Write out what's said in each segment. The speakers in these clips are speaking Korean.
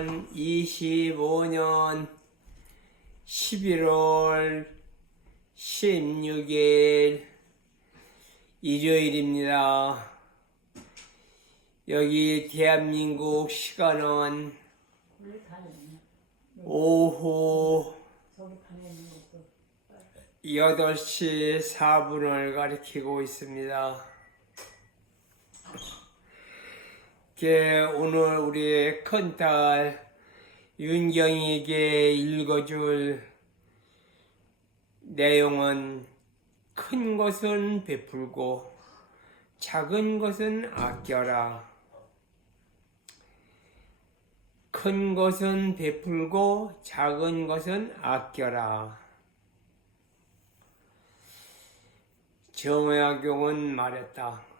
2025년 11월 16일 일요일입니다. 여기 대한민국 시간은 오후 8시 4분을 가리키고 있습니다. 오늘 우리 큰딸 윤경이에게 읽어줄 내용은 큰 것은 베풀고 작은 것은 아껴라. 큰 것은 베풀고 작은 것은 아껴라. 정약용은 말했다.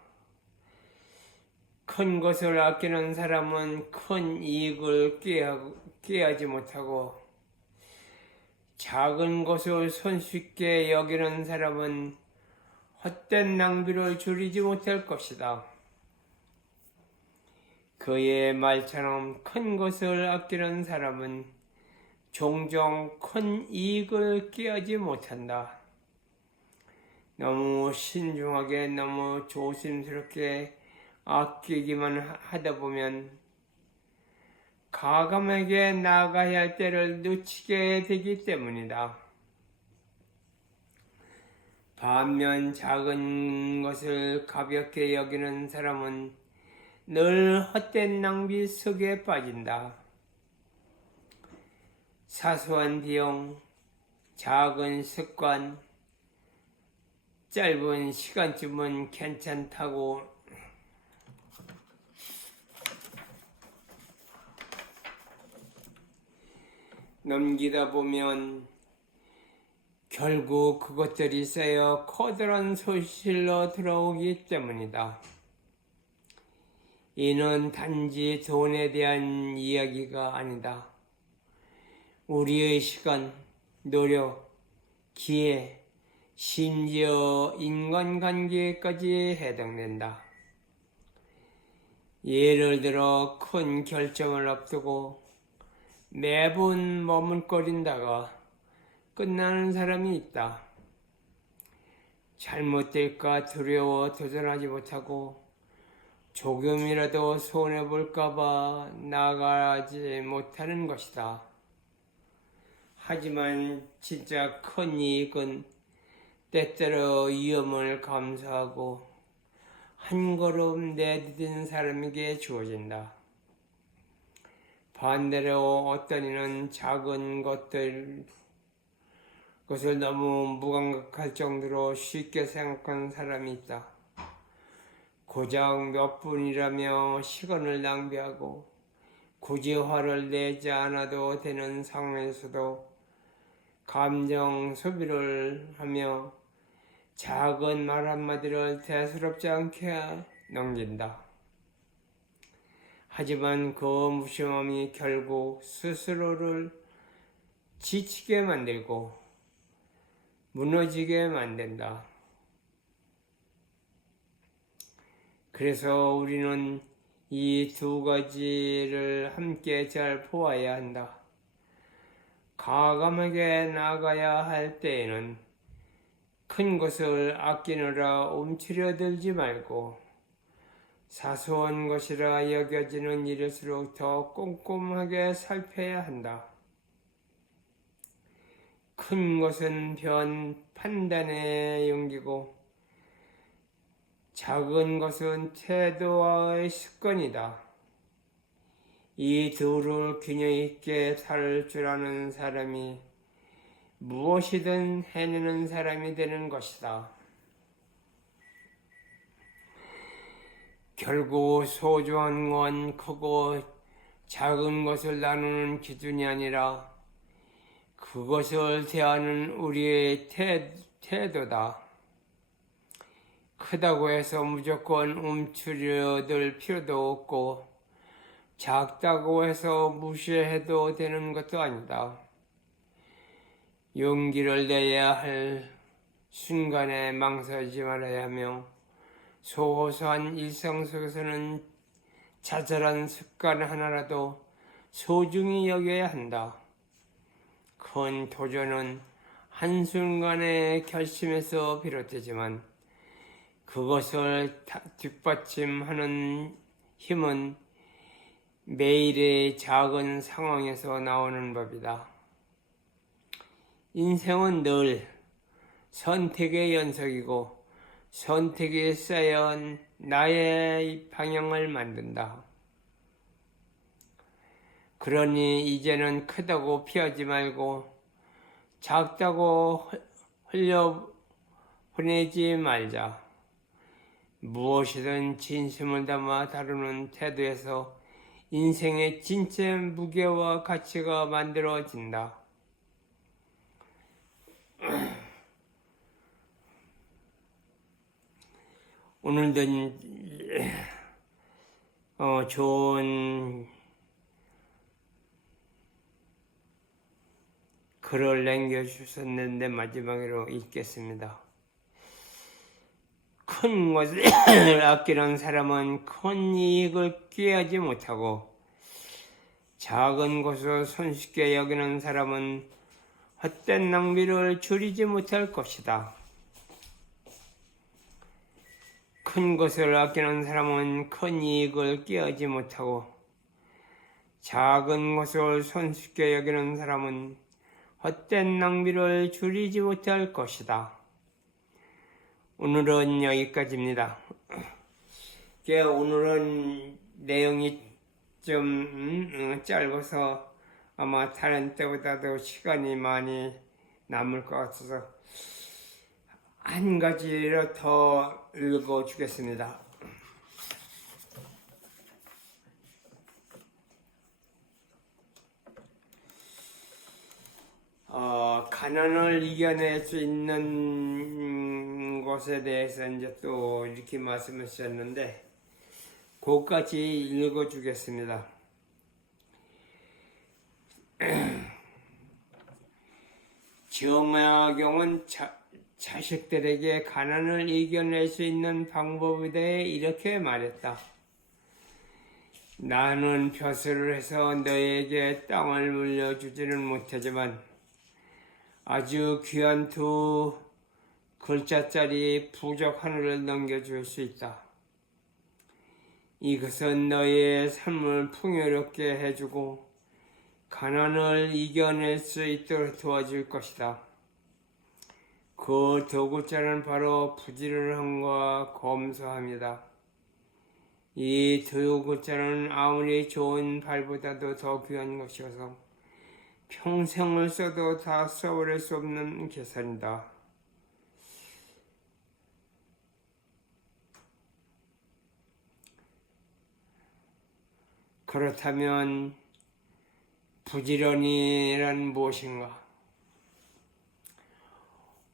큰 것을 아끼는 사람은 큰 이익을 꾀하지 못하고 작은 것을 손쉽게 여기는 사람은 헛된 낭비를 줄이지 못할 것이다. 그의 말처럼 큰 것을 아끼는 사람은 종종 큰 이익을 꾀하지 못한다. 너무 신중하게 너무 조심스럽게 아끼기만 하다 보면 가감하게 나아가야 할 때를 놓치게 되기 때문이다. 반면 작은 것을 가볍게 여기는 사람은 늘 헛된 낭비 속에 빠진다. 사소한 비용, 작은 습관, 짧은 시간쯤은 괜찮다고 넘기다 보면 결국 그것들이 쌓여 커다란 소실로 들어오기 때문이다. 이는 단지 돈에 대한 이야기가 아니다. 우리의 시간, 노력, 기회, 심지어 인간관계까지 해당된다. 예를 들어 큰 결정을 앞두고 매번 머뭇거린다가 끝나는 사람이 있다. 잘못될까 두려워 도전하지 못하고 조금이라도 손해볼까봐 나가지 못하는 것이다. 하지만 진짜 큰 이익은 때때로 위험을 감수하고 한 걸음 내디딘 사람에게 주어진다. 반대로 어떤 이는 작은 것을 너무 무감각할 정도로 쉽게 생각하는 사람이 있다. 고작 몇 분이라며 시간을 낭비하고 굳이 화를 내지 않아도 되는 상황에서도 감정 소비를 하며 작은 말 한마디를 대수롭지 않게 넘긴다. 하지만 그 무심함이 결국 스스로를 지치게 만들고 무너지게 만든다. 그래서 우리는 이 두 가지를 함께 잘 보아야 한다. 과감하게 나아가야 할 때에는 큰 것을 아끼느라 움츠려들지 말고 사소한 것이라 여겨지는 일일수록 더 꼼꼼하게 살펴야 한다. 큰 것은 판단의 용기고 작은 것은 태도와의 습관이다. 이 둘을 균형 있게 살 줄 아는 사람이 무엇이든 해내는 사람이 되는 것이다. 결국 소중한 건 크고 작은 것을 나누는 기준이 아니라 그것을 대하는 우리의 태도다. 크다고 해서 무조건 움츠려들 필요도 없고 작다고 해서 무시해도 되는 것도 아니다. 용기를 내야 할 순간에 망설이지 말아야 하며 소소한 일상 속에서는 자잘한 습관 하나라도 소중히 여겨야 한다. 큰 도전은 한순간의 결심에서 비롯되지만 그것을 뒷받침하는 힘은 매일의 작은 상황에서 나오는 법이다. 인생은 늘 선택의 연속이고 선택이 쌓여온 나의 방향을 만든다. 그러니 이제는 크다고 피하지 말고 작다고 흘려보내지 말자. 무엇이든 진심을 담아 다루는 태도에서 인생의 진짜 무게와 가치가 만들어진다. 오늘도 좋은 글을 남겨주셨는데 마지막으로 읽겠습니다. 큰 것을 아끼는 사람은 큰 이익을 꾀하지 못하고 작은 것을 손쉽게 여기는 사람은 헛된 낭비를 줄이지 못할 것이다. 큰 것을 아끼는 사람은 큰 이익을 꾀하지 못하고 작은 것을 손쉽게 여기는 사람은 헛된 낭비를 줄이지 못할 것이다. 오늘은 여기까지입니다. 오늘은 내용이 좀 짧아서 아마 다른 때보다도 시간이 많이 남을 것 같아서 한 가지를 더 읽어주겠습니다. 가난을 이겨낼 수 있는 것에 대해서 이제 또 이렇게 말씀하셨는데, 그것까지 읽어주겠습니다. 정약용은 자식들에게 가난을 이겨낼 수 있는 방법에 대해 이렇게 말했다. 나는 벼슬을 해서 너에게 땅을 물려주지는 못하지만 아주 귀한 2글자짜리 부적 하나를 넘겨줄 수 있다. 이것은 너의 삶을 풍요롭게 해주고 가난을 이겨낼 수 있도록 도와줄 것이다. 그 2글자는 바로 부지런함과 검소함이다. 이 2글자는 아무리 좋은 발보다도 더 귀한 것이어서 평생을 써도 다 써버릴 수 없는 계산이다. 그렇다면 부지런이란 무엇인가?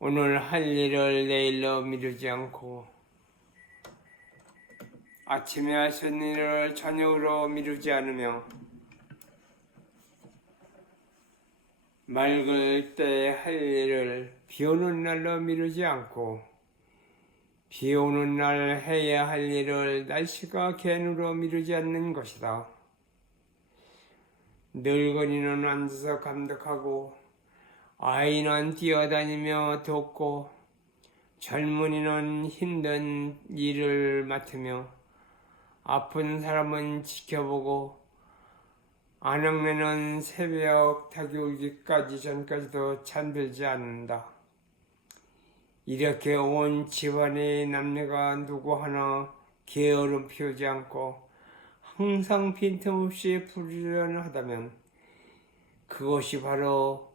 오늘 할 일을 내일로 미루지 않고 아침에 할 수 있는 일을 저녁으로 미루지 않으며 맑을 때 할 일을 비 오는 날로 미루지 않고 비 오는 날 해야 할 일을 날씨가 개누로 미루지 않는 것이다. 늙은이는 앉아서 감독하고 아이는 뛰어다니며 돕고 젊은이는 힘든 일을 맡으며 아픈 사람은 지켜보고 아낙네는 새벽 닭이 울기까지 전까지도 잠들지 않는다. 이렇게 온 집안의 남녀가 누구 하나 게으름 피우지 않고 항상 빈틈없이 부지런하다면 그것이 바로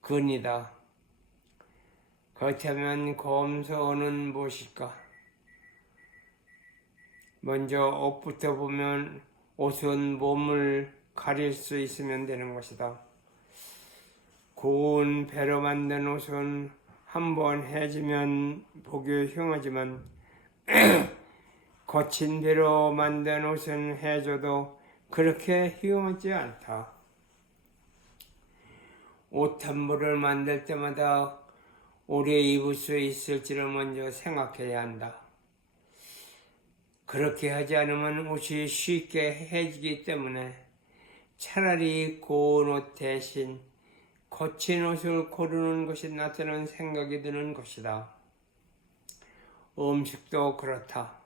근이다. 그렇다면 검소는 무엇일까? 먼저 옷부터 보면 옷은 몸을 가릴 수 있으면 되는 것이다. 고운 배로 만든 옷은 한번 해지면 보기 흉하지만 거친 배로 만든 옷은 해줘도 그렇게 흉하지 않다. 옷 한 벌을 만들 때마다 오래 입을 수 있을지를 먼저 생각해야 한다. 그렇게 하지 않으면 옷이 쉽게 해지기 때문에 차라리 고운 옷 대신 거친 옷을 고르는 것이 낫다는 생각이 드는 것이다. 음식도 그렇다.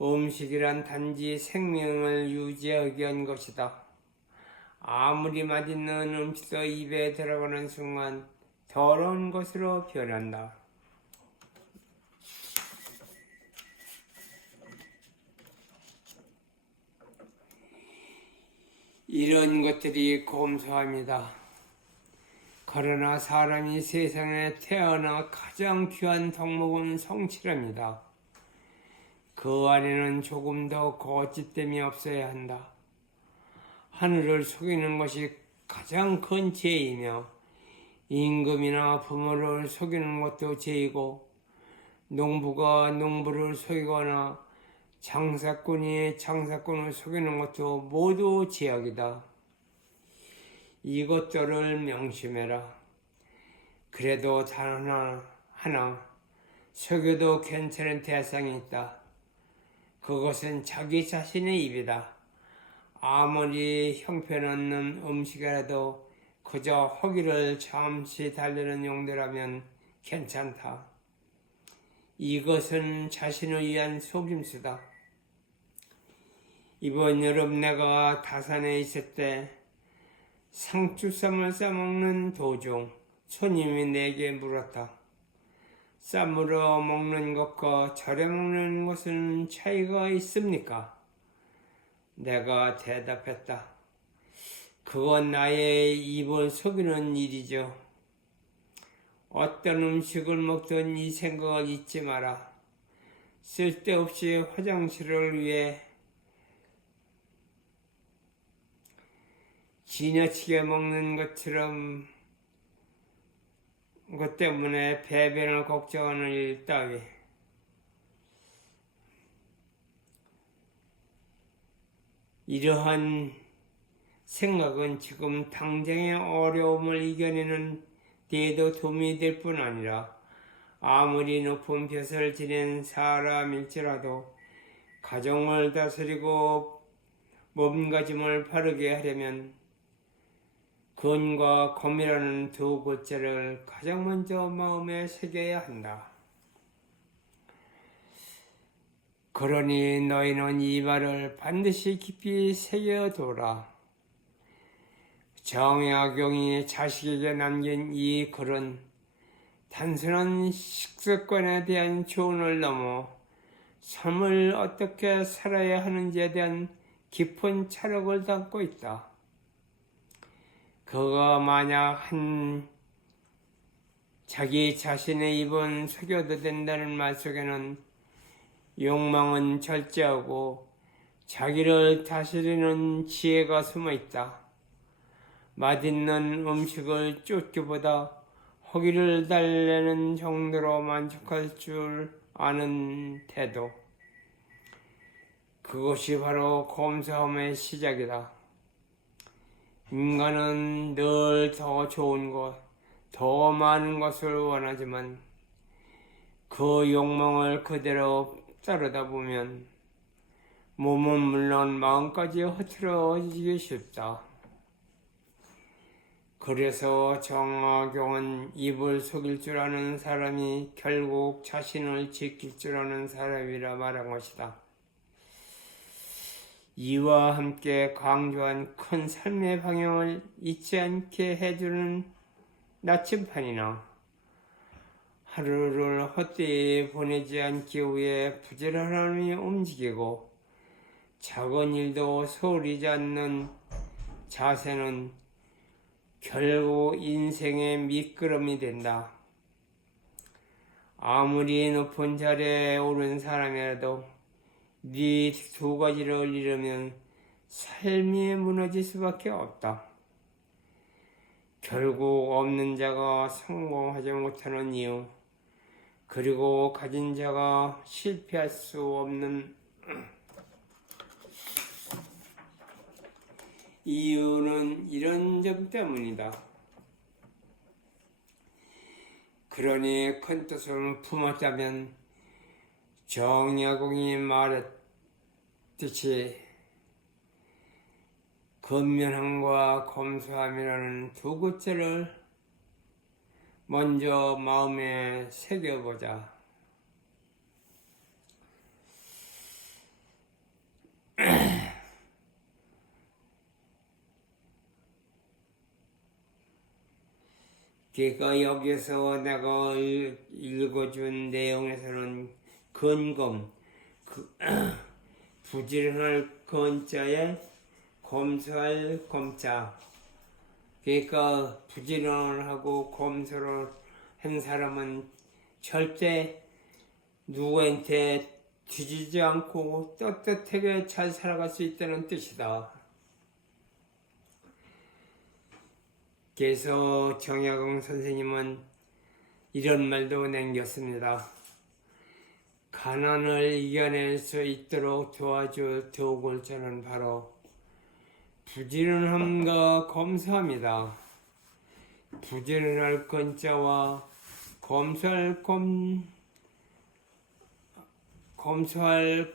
음식이란 단지 생명을 유지하기 위한 것이다. 아무리 맛있는 음식도 입에 들어가는 순간 더러운 것으로 변한다. 이런 것들이 곰소합니다. 그러나 사람이 세상에 태어나 가장 귀한 덕목은 성취랍니다. 그 안에는 조금 더 거짓됨이 없어야 한다. 하늘을 속이는 것이 가장 큰 죄이며 임금이나 부모를 속이는 것도 죄이고 농부가 농부를 속이거나 장사꾼이 장사꾼을 속이는 것도 모두 죄악이다. 이것들을 명심해라. 그래도 단 하나 속여도 괜찮은 대상이 있다. 그것은 자기 자신의 입이다. 아무리 형편없는 음식이라도 그저 허기를 잠시 달래는 용도라면 괜찮다. 이것은 자신을 위한 속임수다. 이번 여름 내가 다산에 있을 때 상추쌈을 싸먹는 도중 손님이 내게 물었다. 쌈으로 먹는 것과 절여 먹는 것은 차이가 있습니까? 내가 대답했다. 그건 나의 입을 속이는 일이죠. 어떤 음식을 먹든 이 생각을 잊지 마라. 쓸데없이 화장실을 위해 지나치게 먹는 것처럼 것 때문에 배변을 걱정하는 일 따위. 이러한 생각은 지금 당장의 어려움을 이겨내는 데에도 도움이 될 뿐 아니라 아무리 높은 벼슬을 지낸 사람일지라도 가정을 다스리고 몸가짐을 바르게 하려면 근과 검이라는 두 글자를 가장 먼저 마음에 새겨야 한다. 그러니 너희는 이 말을 반드시 깊이 새겨두라. 정약용이 자식에게 남긴 이 글은 단순한 식습관에 대한 조언을 넘어 삶을 어떻게 살아야 하는지에 대한 깊은 철학을 담고 있다. 그가 만약 자기 자신의 입은 속여도 된다는 말 속에는 욕망은 절제하고 자기를 다스리는 지혜가 숨어 있다. 맛있는 음식을 쫓기보다 허기를 달래는 정도로 만족할 줄 아는 태도. 그것이 바로 곰사함의 시작이다. 인간은 늘 더 좋은 것, 더 많은 것을 원하지만 그 욕망을 그대로 따르다 보면 몸은 물론 마음까지 흐트러지기 쉽다. 그래서 정약용은 입을 속일 줄 아는 사람이 결국 자신을 지킬 줄 아는 사람이라 말한 것이다. 이와 함께 강조한 큰 삶의 방향을 잊지 않게 해주는 나침판이나 하루를 헛되이 보내지 않기 위해 부지런함이 움직이고 작은 일도 소홀히지 않는 자세는 결국 인생의 미끄럼이 된다. 아무리 높은 자리에 오른 사람이라도 네 두 가지를 잃으면 삶이 무너질 수밖에 없다. 결국 없는 자가 성공하지 못하는 이유, 그리고 가진 자가 실패할 수 없는 이유는 이런 점 때문이다. 그러니 큰 뜻을 품었다면 정약용이 말했듯이 근면함과 검소함이라는 두 글자를 먼저 마음에 새겨보자. 그러니까 여기서 내가 읽어준 내용에서는 근검, 부지런할 건자에 검소할 검자. 그러니까 부지런하고 검소를 한 사람은 절대 누구한테 뒤지지 않고 떳떳하게 잘 살아갈 수 있다는 뜻이다. 그래서 정약용 선생님은 이런 말도 남겼습니다. 가난을 이겨낼 수 있도록 도와줄 두 글자는 바로 부지런함과 검소함이다. 부지런할 건자와 검소할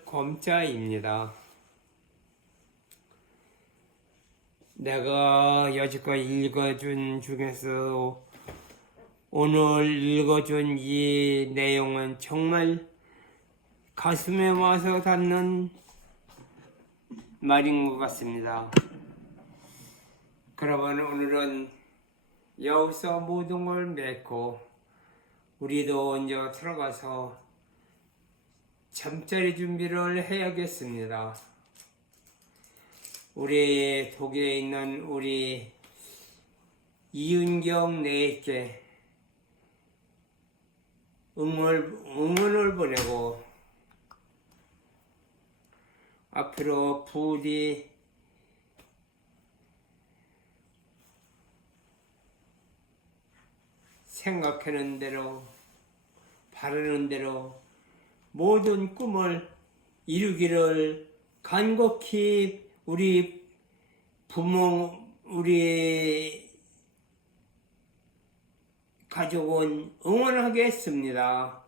검자입니다. 내가 여지껏 읽어준 중에서 오늘 읽어준 이 내용은 정말 가슴에 와서 닿는 말인 것 같습니다. 그러면 오늘은 여기서 모든 걸 맺고 우리도 먼저 들어가서 잠자리 준비를 해야겠습니다. 우리 독일에 있는 우리 이은경 내에게 응원을 보내고 앞으로 부디 생각하는 대로 바라는 대로 모든 꿈을 이루기를 간곡히 우리 부모, 우리 가족은 응원하겠습니다.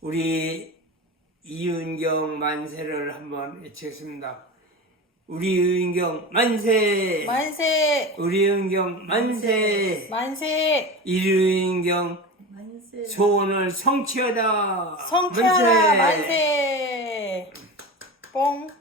우리 이은경 만세를 한번 외치겠습니다. 우리 이은경 만세! 만세! 우리 이은경 만세! 만세! 이은경 만세. 소원을 성취하다! 성취하라! 만세! 뽕!